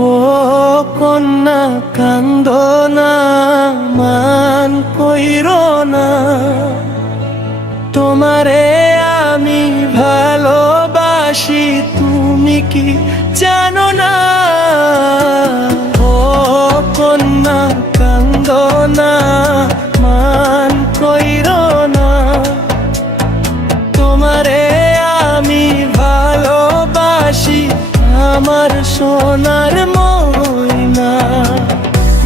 ও কন্যা কান্দো না, মান কইরো না, তোমারে আমি ভালোবাসি, তুমি কি জানো না? ও কন্যা কান্দো না, মান কইরো না, তোমারে আমি ভালোবাসি, আমার সোনার ময়না।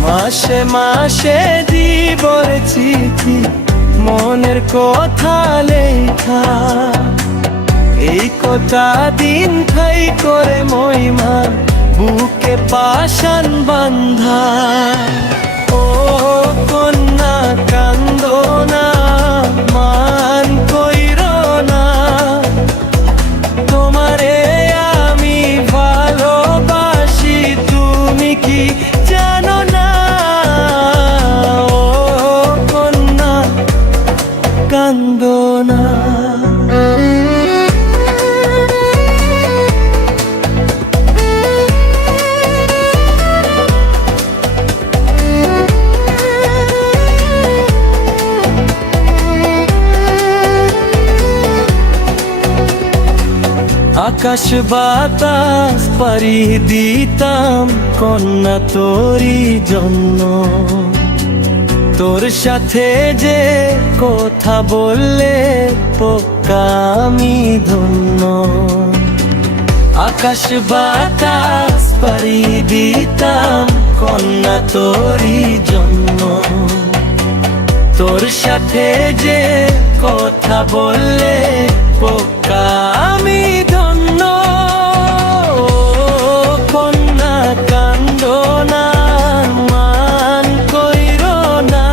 মাসে মাসে দিবর চিঠি, মনের কথা লেখা, এই কথা দিন ঠাই করে মহিমা, বুকে পাশান বান্ধা। ও কন্যা কান্দো না, মান কইরো না, তোমারে আমি ভালোবাসি, তুমি কি জানো না? ও কন্যা কান্দো না। আকাশ বাতাস পাড়ি দিতাম কন্যা তোরই জন্য, তোর সাথে যে কথা বললে পক্কা আমি ধন্য। আকাশ বাতাস পাড়ি দিতাম কন্যা তোরই জন্য, তোর সাথে যে কথা বললে পক্কা আমি ধন্য। কন্যা কান্দো না, মান কইরো না,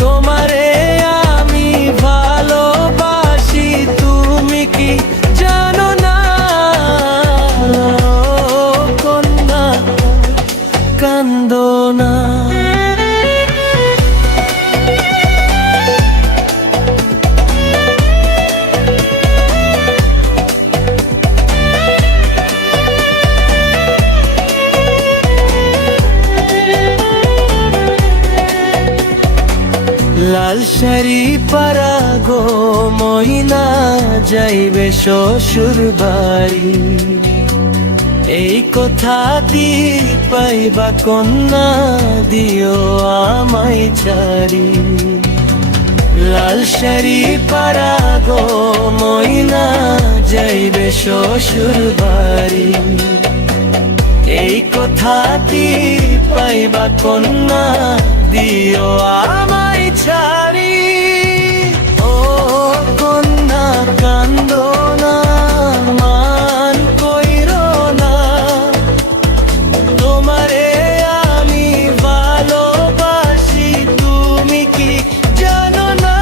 তোমারে আমি ভালোবাসি, তুমি কি জানো না? কন্যা কান্দো না। লাল শাড়ি পরা গো মহিনা, যাইবে শ্বশুর বাড়ি, এই কথা দি পাইবা কন্যা, দিও আমায় ছাড়ি। লাল শাড়ি পরা গো মহিনা, যাইবে শ্বশুর বাড়ি, এই কথা দি পাইবা কন্যা, দিও আমায় ছাড়ি। ও কন্যা কান্দো না, মান কইরো না, তোমারে আমি ভালোবাসি, তুমি কি জানো না?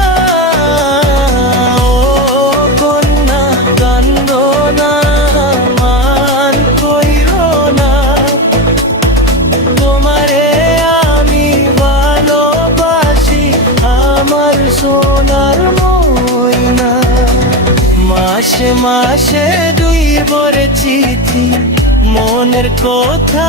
ও কন্যা কান্দো না, মান কইরো না, তোমারে আমি ভালোবাসি, আমার সোনার ময়না। মাসে মাসে দুই বরে চিঠি, মনের কথা